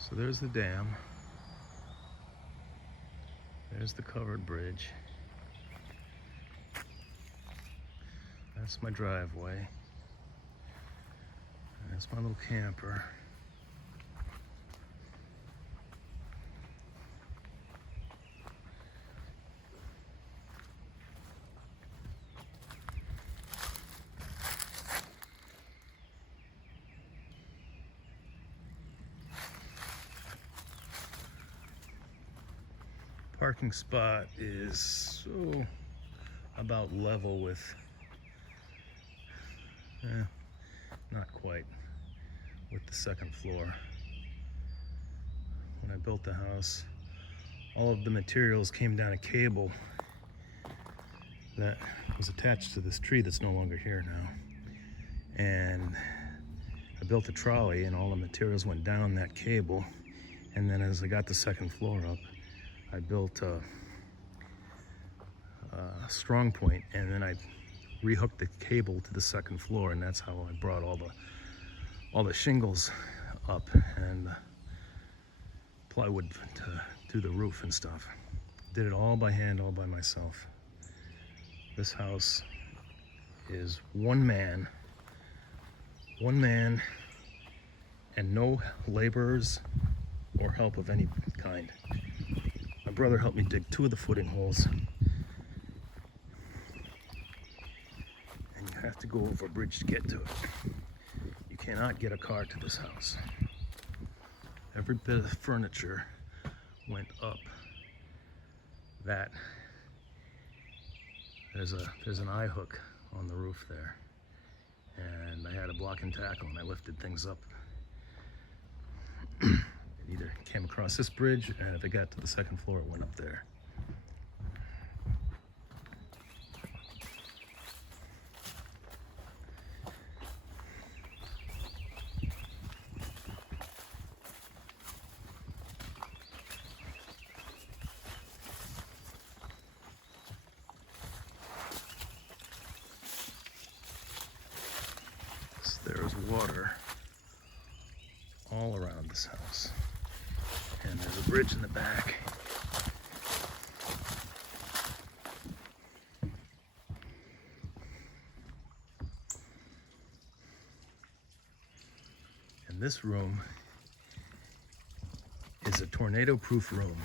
So there's the dam. There's the covered bridge. That's my driveway. That's my little camper. Parking spot is about level with, not quite, with the second floor. When I built the house, all of the materials came down a cable that was attached to this tree that's no longer here now. And I built a trolley and all the materials went down that cable. And then as I got the second floor up, I built a strong point, and then I rehooked the cable to the second floor, and that's how I brought all the shingles up and plywood to the roof and stuff. Did it all by hand, all by myself. This house is one man and no laborers or help of any kind. My brother helped me dig 2 of the footing holes. And you have to go over a bridge to get to it. You cannot get a car to this house. Every bit of furniture went up that. There's an eye hook on the roof there. And I had a block and tackle and I lifted things up. It either came across this bridge, and if it got to the second floor, it went up there. So there's water all around this house. And there's a bridge in the back. And this room is a tornado-proof room.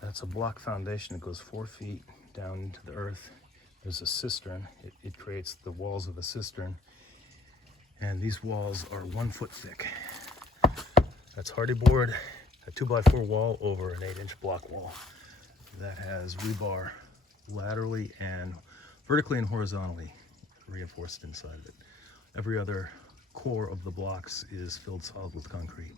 That's a block foundation that goes 4 feet down into the earth. There's a cistern. It creates the walls of the cistern. And these walls are 1 foot thick. That's hardy board, a 2x4 wall over an 8-inch block wall that has rebar laterally and vertically and horizontally reinforced inside of it. Every other core of the blocks is filled solid with concrete.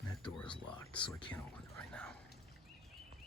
And that door is locked, so I can't